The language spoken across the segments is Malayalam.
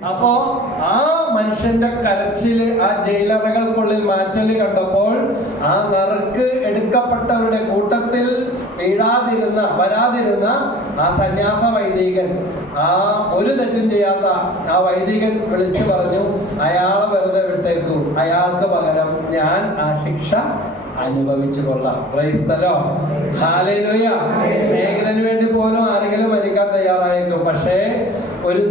അപ്പോ ആ മനുഷ്യന്റെ കരച്ചിൽ ആ ജയിലറകൾക്കുള്ളിൽ മാറ്റൽ കണ്ടപ്പോൾ ആ നറുക്ക് എടുക്കപ്പെട്ടവരുടെ കൂട്ടത്തിൽ വീഴാതിരുന്ന വരാതിരുന്ന ആ സന്യാസ വൈദികൻ ആ ഒരു തെറ്റും ചെയ്യാത്ത ആ വൈദികൻ വിളിച്ചു പറഞ്ഞു അയാളെ വെറുതെ വിട്ടേക്കൂ. അയാൾക്ക് പകരം ഞാൻ ആ ശിക്ഷ അനുഭവിച്ചു കൊള്ളാം. ക്രൈസ്തലോ ഹാലയിലൂയ സ്നേഹിതന് വേണ്ടി പോലും ആരെങ്കിലും മരിക്കാൻ തയ്യാറായേക്കും. പക്ഷേ ഒരു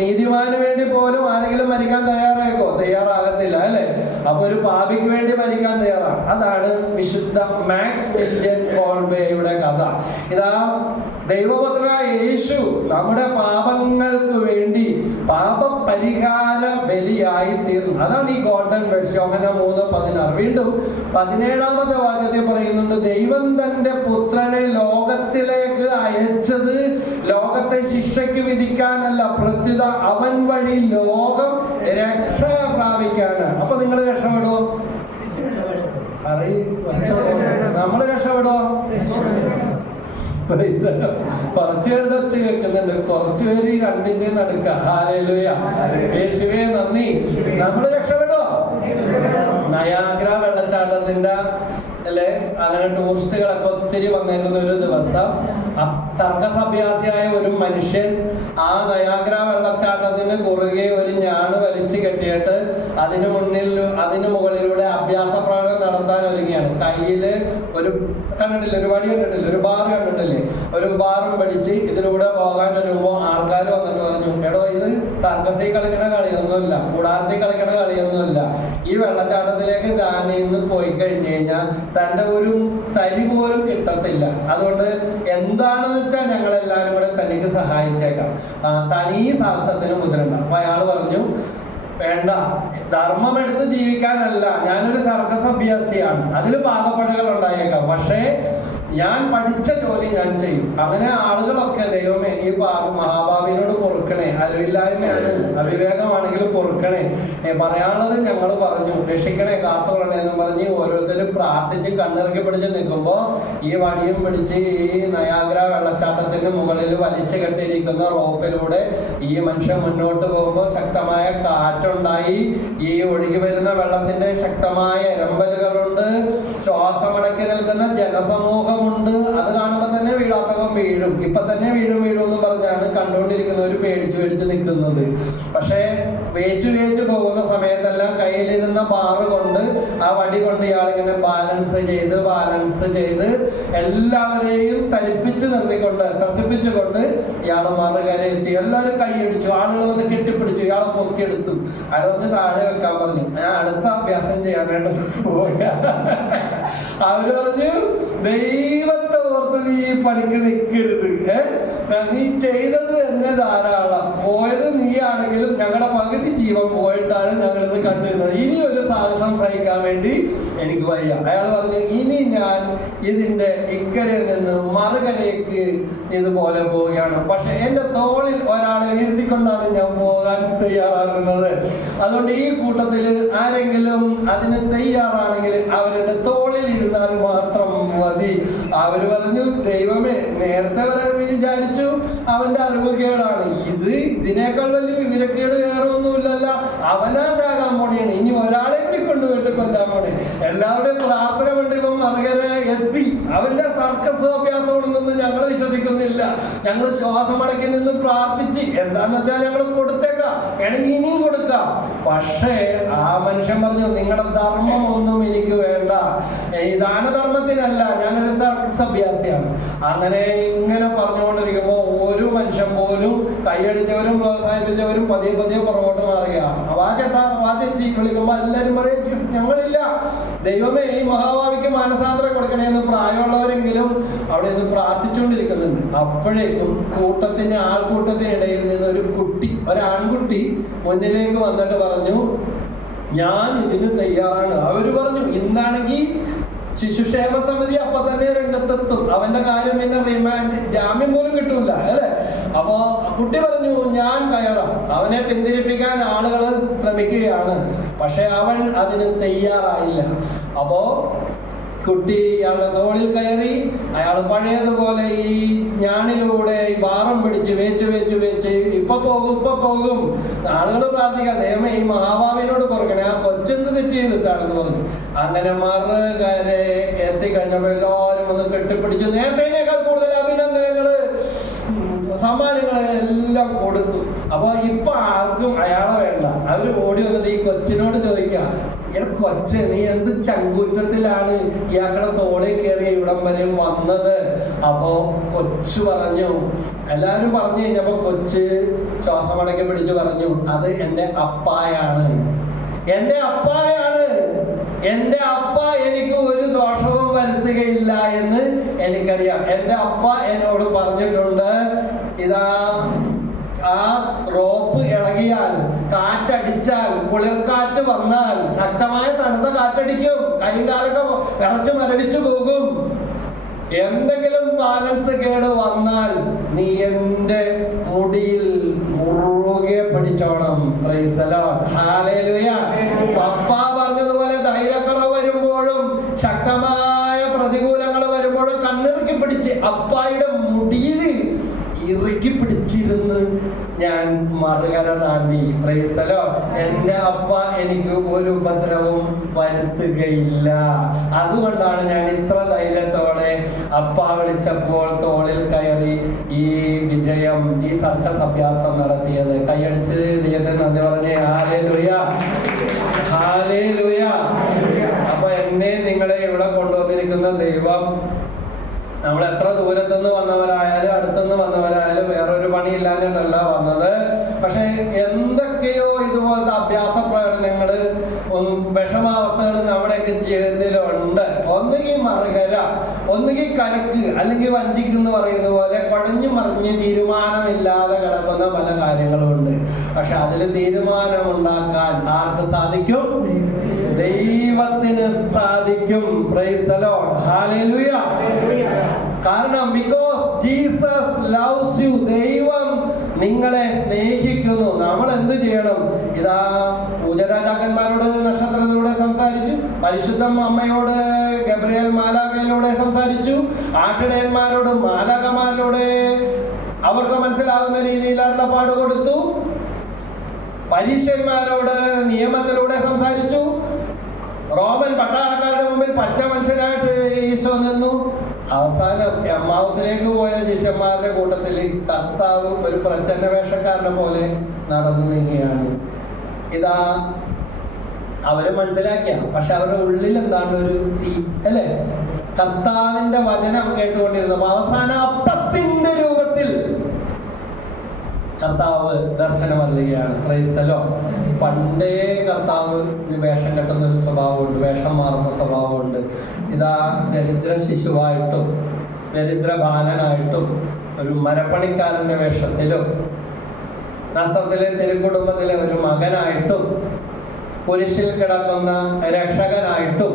നീതിമാന് വേണ്ടി പോലും ആരെങ്കിലും മരിക്കാൻ തയ്യാറായേക്കോ? തയ്യാറാകത്തില്ല അല്ലെ? അപ്പൊ ഒരു പാപിക്ക് വേണ്ടി മരിക്കാൻ തയ്യാറാണ്. അതാണ് വിശുദ്ധ മാക്സ് മില്യൻ കോൾബേയുടെ കഥ. ഇതാ ദൈവപുത്രനായ യേശു നമ്മുടെ പാപങ്ങൾക്ക് വേണ്ടി പാപ പരിഹാര ബലിയായി തീർന്നു. അതാണ് ഈ ഗോൾഡൻ വേർഡ്സ് യോഹന മൂന്ന് പതിനാറ്. വീണ്ടും പതിനേഴാമത്തെ വാക്യത്തിൽ പറയുന്നുണ്ട് ദൈവം തന്റെ പുത്രനെ ലോകത്തിലേക്ക് അയച്ചത് ലോകത്തെ ശിക്ഷയ്ക്ക് വിധിക്കാനല്ല പ്രത്യുത അവൻ വഴി ലോകം രക്ഷ പ്രാപിക്കാണ് അപ്പൊ നിങ്ങൾ രക്ഷപ്പെടുവോ? നമ്മൾ രക്ഷപ്പെടുവോ? Praise the Lord. കുറച്ച് പേരുടെ ഒച്ച കേൾക്കുന്നുണ്ട്. കുറച്ചു പേര് ഈ രണ്ടിന്റെ നടുക്ക. ഹാലേലുയ യേശുവേ നന്ദി. നമ്മൾ രക്ഷപ്പെടോ നയാഗ്ര വെള്ളച്ചാട്ടത്തിന്റെ അല്ലെ? അങ്ങനെ ടൂറിസ്റ്റുകളൊക്കെ ഒത്തിരി വന്നേക്കുന്ന ഒരു ദിവസം. അഭ്യാസിയായ ഒരു മനുഷ്യൻ ആ നയാഗ്ര വെള്ളച്ചാട്ടത്തിന് കുറുകെ ഒരു ഞാണ് വലിച്ചു കെട്ടിയിട്ട് അതിനു മുന്നിൽ അതിന് മുകളിലൂടെ അഭ്യാസ പ്രകടനം നടത്താൻ ഒരുങ്ങിയാണ് കയ്യിൽ ഒരു കണ്ടിട്ടില്ല? ഒരു വടി കണ്ടിട്ടില്ല? ഒരു ബാർ കണ്ടിട്ടില്ലേ? ഒരു ബാറും പഠിച്ച് ഇതിലൂടെ പോകാൻ വരുമ്പോൾ ആൾക്കാർ വന്നിട്ട് പറഞ്ഞു എടോ സർക്കസിൽ കളിക്കണ കളിയൊന്നുമില്ല. കൂടാരത്തിൽ കളിക്കണ കളിയൊന്നുമില്ല. ഈ വെള്ളച്ചാട്ടത്തിലേക്ക് താനിന്ന് പോയി കഴിഞ്ഞു കഴിഞ്ഞാൽ തന്റെ ഒരു തരി പോലും കിട്ടത്തില്ല. അതുകൊണ്ട് എന്താണെന്ന് വെച്ചാൽ ഞങ്ങൾ എല്ലാവരും കൂടെ തനിക്ക് സഹായിച്ചേക്കാം. തനി സാഹസത്തിന് മുതിരണ്ട. അപ്പൊ അയാൾ പറഞ്ഞു വേണ്ട. ധർമ്മം എടുത്ത് ജീവിക്കാനല്ല. ഞാനൊരു സർക്കസ് അഭ്യാസിയാണ് അതിൽ പാകപ്പെടുകൾ ഉണ്ടായേക്കാം പക്ഷേ ഞാൻ പഠിച്ച ജോലി ഞാൻ ചെയ്യും. അങ്ങനെ ആളുകളൊക്കെ ദൈവമേ ഈ മഹാഭാവിനോട് പൊറുക്കണേ. അറിവില്ലായ്മയാണ് അവിവേകമാണെങ്കിലും പൊറുക്കണേ. പറയാനുള്ളത് ഞങ്ങൾ പറഞ്ഞു രക്ഷിക്കണേ കാത്തോളണേ എന്ന് പറഞ്ഞ് ഓരോരുത്തരും പ്രാർത്ഥിച്ച് കണ്ണിറക്കി പിടിച്ച് നിൽക്കുമ്പോൾ ഈ വടിയും പിടിച്ച് ഈ നയാഗ്ര വെള്ളച്ചാട്ടത്തിന്റെ മുകളിൽ വലിച്ചു കെട്ടിയിരിക്കുന്ന റോപ്പിലൂടെ ഈ മനുഷ്യൻ മുന്നോട്ട് പോകുമ്പോൾ ശക്തമായ കാറ്റുണ്ടായി. ഈ ഒഴുകി വരുന്ന വെള്ളത്തിന്റെ ശക്തമായ എരമ്പലുകളുണ്ട്. ശ്വാസമടക്കി നിൽക്കുന്ന ജനസമൂഹമുണ്ട് അത് കാണുമ്പോൾ തന്നെ വീഴാത്തവൻ വീഴും. ഇപ്പൊ തന്നെ വീഴും വീഴും എന്ന് പറഞ്ഞാണ് കണ്ടുകൊണ്ടിരിക്കുന്നവർ പേടിച്ച് പേടിച്ച് നിൽക്കുന്നത്. പക്ഷേ വേച്ചു വേച്ചു പോകുന്ന സമയത്തെല്ലാം കയ്യിലിരുന്ന ബാറ് കൊണ്ട് ആ വടി കൊണ്ട് ഇയാൾ ഇങ്ങനെ ബാലൻസ് ചെയ്ത് ബാലൻസ് ചെയ്ത് എല്ലാവരെയും തരിപ്പിച്ച് നിർത്തിക്കൊണ്ട് ത്രസിപ്പിച്ചുകൊണ്ട് ഇയാൾ മറുകര എത്തി. എല്ലാവരും കൈയടിച്ചു ആളുകൾ വന്ന് കെട്ടിപ്പിടിച്ചു. ഇയാളെ പൊക്കിയെടുത്തു. അതൊന്ന് താഴെ വെക്കാൻ പറഞ്ഞു. ഞാൻ അടുത്ത അഭ്യാസം ചെയ്യാനായിട്ട് പോയ. അവർ പറഞ്ഞു ദൈവത്തെ ഓർത്ത് നീ പണിക്ക് നിൽക്കരുത്. ഏ? നീ ചെയ്തത് തന്നെ ധാരാളം. പോയത് നീ ആണെങ്കിലും ഞങ്ങളുടെ പകുതി ജീവൻ പോയിട്ടാണ് ഞങ്ങൾ ഇത് കണ്ടിരുന്നത്. ഇനി ഒരു സാഹസം സഹിക്കാൻ വേണ്ടി എനിക്ക് വയ്യ. അയാൾ പറഞ്ഞു ഇനി ഞാൻ ഇതിന്റെ ഇക്കരയിൽ നിന്ന് മറുകരയ്ക്ക് ഇതുപോലെ പോവുകയാണ്. പക്ഷെ എന്റെ തോളിൽ ഒരാളെ ഇരുത്തിക്കൊണ്ടാണ് ഞാൻ പോകാൻ തയ്യാറാകുന്നത്. അതുകൊണ്ട് ഈ കൂട്ടത്തിൽ ആരെങ്കിലും അതിന് തയ്യാറാണെങ്കിൽ അവരുടെ തോളിൽ ഇരുന്നാൽ മാത്രം മതി. അവർ പറഞ്ഞു ദൈവമേ നേരത്തെ വരെ വിചാരിച്ചു. അവന്റെ അറിവുകേടാണ് ഇത് ഇതിനേക്കാൾ വലിയ വിവരക്കേട് വേറെ ഒന്നുമില്ലല്ല. പോണെയാണ് ഇനി ഒരാളെ കൂടി കൊണ്ടുപോയിട്ട് കൊല്ലാൻ പോണേ. എല്ലാവരുടെയും പ്രാർത്ഥന കൊണ്ട് ഇവൻ എത്തി. അവന്റെ സർക്കസ് അഭ്യാസമൊന്നും ഞങ്ങൾ വിശ്വസിക്കുന്നില്ല. ഞങ്ങൾ ശ്വാസം അടക്കി നിന്ന് പ്രാർത്ഥിച്ച് എന്താന്ന് വെച്ചാൽ ഞങ്ങൾ കൊടുത്തേക്കാം. വേണമെങ്കിൽ ഇനിയും കൊടുക്കാം. പക്ഷേ ആ മനുഷ്യൻ പറഞ്ഞു നിങ്ങളുടെ ധർമ്മം ഒന്നും എനിക്ക് വേണ്ട. ഈ ദാനധർമ്മത്തിനല്ല ഞാനൊരു സർക്കസ് അഭ്യാസിയാണ് അങ്ങനെ ഇങ്ങനെ പറഞ്ഞുകൊണ്ടിരിക്കുമ്പോൾ ഒരു മനുഷ്യൻ പോലും കൈയടിച്ചവരും പ്രോത്സാഹിപ്പിച്ചവരും പതിയെ പതിയെ പുറകോട്ട് മാറുക വാ ചേട്ടാ വാ ചേച്ചി വിളിക്കുമ്പോൾ എല്ലാരും പറയും ഞങ്ങളില്ല. ദൈവമേ ഈ മഹാഭാവിക്ക് മാനസാന്തരം കൊടുക്കണേ എന്ന് പ്രായമുള്ളവരെങ്കിലും അവിടെ നിന്ന് പ്രാർത്ഥിച്ചുകൊണ്ടിരിക്കുന്നുണ്ട്. അപ്പോഴേക്കും കൂട്ടത്തിന് ആൾക്കൂട്ടത്തിനിടയിൽ നിന്ന് ഒരു കുട്ടി ഒരാൺകുട്ടി മുന്നിലേക്ക് വന്നിട്ട് പറഞ്ഞു ഞാൻ ഇതിന് തയ്യാറാണ്. അവർ പറഞ്ഞു ഇന്നാണെങ്കിൽ ശിശുക്ഷേമ സമിതി അപ്പൊ തന്നെ രംഗത്തെത്തും. അവന്റെ കാര്യം പിന്നെ റിമാൻഡ് ജാമ്യം പോലും കിട്ടൂല അല്ലെ? അപ്പോ കുട്ടി പറഞ്ഞു ഞാൻ കയറാം. അവനെ പിന്തിരിപ്പിക്കാൻ ആളുകൾ ശ്രമിക്കുകയാണ്. പക്ഷെ അവൻ അതിന് തയ്യാറായില്ല. അപ്പോ കുട്ടി ഇയാളുടെ തോളിൽ കയറി അയാൾ പഴയതുപോലെ ഈ ഞാണിലൂടെ ഈ ഭാരം പിടിച്ച് വേച്ച് വേച്ച് വേച്ച് ഇപ്പൊ പോകും ഇപ്പൊ പോകും. ആളുകൾ പ്രാർത്ഥിക്കാം ദൈവമേ ഈ മഹാഭാവിനോട് പുറകണേ ആ കൊച്ചെന്ത് തെറ്റ് ചെയ്തിട്ടാണെന്ന് പറഞ്ഞു. അങ്ങനെ മറുകരെ എത്തിക്കഴിഞ്ഞപ്പോൾ എല്ലാവരും ഒന്ന് കെട്ടിപ്പിടിച്ചു നേരത്തേനേക്കാൾ കൂടുതൽ അഭിനന്ദനങ്ങൾ സമ്മാനങ്ങൾ എല്ലാം കൊടുത്തു. അപ്പൊ ഇപ്പൊ ആർക്കും അയാളെ വേണ്ട. അവർ ഓടി വന്നിട്ട് ഈ കൊച്ചിനോട് ചോദിക്കുക ഈ കൊച്ച നീ എന്ത് ചങ്കൂറ്റത്തിലാണ് ഇയാളുടെ തോളിൽ കയറി ഇവിടം വരെ വന്നത്? അപ്പോ കൊച്ചു പറഞ്ഞു എല്ലാരും പറഞ്ഞു കഴിഞ്ഞപ്പോ കൊച്ച് ശ്വാസമടക്കി പിടിച്ചു പറഞ്ഞു അത് എന്റെ അപ്പായാണ്. എന്റെ അപ്പായാണ്? എന്റെ അപ്പ എനിക്ക് ഒരു ദോഷവും വരുത്തുകയില്ല എന്ന് എനിക്കറിയാം. എന്റെ അപ്പ എന്നോട് പറഞ്ഞിട്ടുണ്ട് ഇതാ ആ റോപ്പ് ഇളകിയാൽ കാറ്റടിച്ചാൽ കുളിർക്കാറ്റ് വന്നാൽ ശക്തമായ തണുത്ത കാറ്റടിക്കും. കൈകാലൊക്കെ വിറച്ച് മരവിച്ചു പോകും. എന്തെങ്കിലും ബാലൻസ് കേട് വന്നാൽ നീ എന്റെ മുടിയിൽ മുറുകെ പിടിച്ചോണം. പപ്പ പറഞ്ഞതുപോലെ ധൈര്യക്കുറവ് വരുമ്പോഴും ശക്തമായ പ്രതികൂലങ്ങൾ വരുമ്പോഴും കണ്ണിറുക്കി പിടിച്ച് അപ്പായുടെ ഇറുക്കി പിടിച്ചിരുന്ന് ഞാൻ മറുകര താണ്ടി. പ്രൈസലോ എന്റെ അപ്പ എനിക്ക് ഒരു ഉപദ്രവവും വരുത്തുകയില്ല. അതുകൊണ്ടാണ് ഞാൻ ഇത്ര ധൈര്യത്തോടെ അപ്പ വിളിച്ചപ്പോൾ തോളിൽ കയറി ഈ വിജയം ഈ സർക്കസ് അഭ്യാസം നടത്തിയത്. കൈയടിച്ച് ദൈവത്തെ നന്ദി പറഞ്ഞേ ഹാലേ ലുയ ഹാലേ ലുയ അപ്പൊ എന്നെ നിങ്ങളെ ഇവിടെ കൊണ്ടുവന്നിരിക്കുന്ന ദൈവം നമ്മൾ എത്ര ദൂരത്തുനിന്ന് വന്നവരായാലും അടുത്തുനിന്ന് വന്നവരായാലും വേറൊരു പണിയില്ലാഞ്ഞിട്ടല്ല വന്നത്. പക്ഷെ എന്തൊക്കെയോ ഇതുപോലത്തെ അഭ്യാസ പ്രകടനങ്ങൾ വിഷമാവസ്ഥകൾ നമ്മുടെയൊക്കെ ജീവിതത്തിലുണ്ട്. ഒന്നുകിൽ മറുകര ഒന്നുകിൽ കലക്ക് അല്ലെങ്കിൽ വഞ്ചിക്ക് എന്ന് പറയുന്ന പോലെ കുഴഞ്ഞു മറിഞ്ഞ് തീരുമാനമില്ലാതെ കിടക്കുന്ന പല കാര്യങ്ങളുമുണ്ട് പക്ഷെ അതിൽ തീരുമാനമുണ്ടാക്കാൻ ആർക്ക് സാധിക്കും? ദൈവത്തിന് സാധിക്കും. കാരണം ബിക്കോസ് ജീസസ് ലവ്സ് യു ദൈവം നിങ്ങളെ സ്നേഹിക്കുന്നു. നമ്മൾ എന്ത് ചെയ്യണം? ഇതാ പൂജരാജാക്കന്മാരോട് നക്ഷത്രത്തിലൂടെ സംസാരിച്ചു. പരിശുദ്ധ അമ്മയോട് ഗബ്രിയേൽ മാലാകയിലൂടെ സംസാരിച്ചു. ആട്ടിടയന്മാരോട് മാലാകമാരിലൂടെ അവർക്ക് മനസ്സിലാകുന്ന രീതിയിൽ അരുളപ്പാട് കൊടുത്തു. പരീക്ഷന്മാരോട് നിയമത്തിലൂടെ സംസാരിച്ചു. റോമൻ പട്ടാളക്കാരുടെ മുമ്പിൽ പച്ച മനുഷ്യനായിട്ട് ഈശോ നിന്നു. അവസാനം എമ്മാവസിലേക്ക് പോയ ശിഷ്യന്മാരുടെ കൂട്ടത്തിൽ കർത്താവ് ഒരു പ്രച്ഛന്ന വേഷക്കാരനെ പോലെ നടന്നു നീങ്ങുകയാണ്. ഇതാ അവർ മനസ്സിലാക്കിയ പക്ഷെ അവരുടെ ഉള്ളിൽ എന്താണ് ഒരു തീ അല്ലേ? കർത്താവിന്റെ വചനം കേട്ടുകൊണ്ടിരുന്നപ്പോ അവസാന അപ്പത്തിന്റെ രൂപത്തിൽ കർത്താവ് ദർശനം അറിയുകയാണ് ക്രൈസ്തലോ പണ്ടേ കർത്താവ് ഒരു വേഷം കെട്ടുന്ന ഒരു സ്വഭാവമുണ്ട്. വേഷം മാറുന്ന സ്വഭാവമുണ്ട്. ഇതാ ദരിദ്ര ശിശുവായിട്ടും ദരിദ്ര ബാലനായിട്ടും ഒരു മരപ്പണിക്കാരന്റെ വേഷത്തിലും നസത്തിലെ തിരുക്കുടുംബത്തിലെ ഒരു മകനായിട്ടും കുരിശിൽ കിടക്കുന്ന രക്ഷകനായിട്ടും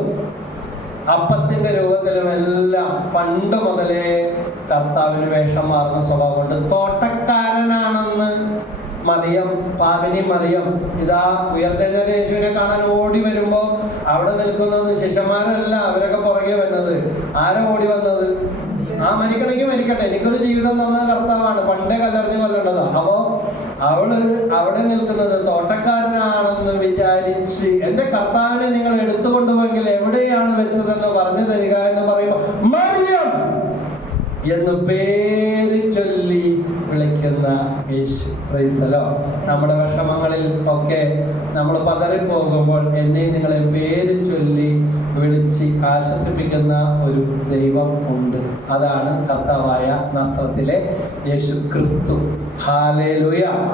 അപ്പത്തിന്റെ രൂപത്തിലും എല്ലാം പണ്ട് മുതലേ കർത്താവിന് വേഷം മാറുന്ന സ്വഭാവമുണ്ട്. തോട്ടക്കാരനാണെന്ന് മറിയം പാപിനി മറിയം ഇതാ ഉയർത്തെഴുന്നേറ്റ യേശുവിനെ കാണാൻ ഓടി വരുമ്പോ അവിടെ നിൽക്കുന്നത് ശിഷ്യന്മാരല്ല അവരൊക്കെ പുറകെ വരുന്നത് ആരാ ഓടി വന്നത്? ആ മരിക്കണമെങ്കിൽ മരിക്കട്ടെ. എനിക്കൊരു ജീവിതം തന്നത് കർത്താവാണ്. പണ്ടേ കല്ലെറിഞ്ഞ് കൊല്ലേണ്ടത്. അപ്പോ അവൾ അവിടെ നിൽക്കുന്നത് തോട്ടക്കാരനാണെന്ന് വിചാരിച്ച് എന്റെ കർത്താവിനെ നിങ്ങൾ എടുത്തുകൊണ്ടുപോയെങ്കിൽ എവിടെയാണ് വെച്ചതെന്ന് പറഞ്ഞു തരിക എന്ന് പറയുമ്പോൾ മറിയം എന്ന് പേര് ചൊല്ലി വിളിക്കുന്ന യേശു. പ്രൈസലോ നമ്മുടെ വിഷമങ്ങളിൽ ഒക്കെ നമ്മൾ പതറിപ്പോകുമ്പോൾ എന്നെ നിങ്ങളെ പേര് ചൊല്ലി വിളിച്ച് ആശ്വസിപ്പിക്കുന്ന ഒരു ദൈവം ഉണ്ട്. അതാണ് കർത്താവായ നസ്രത്തിലെ യേശു ക്രിസ്തു. ഹാലേലുയ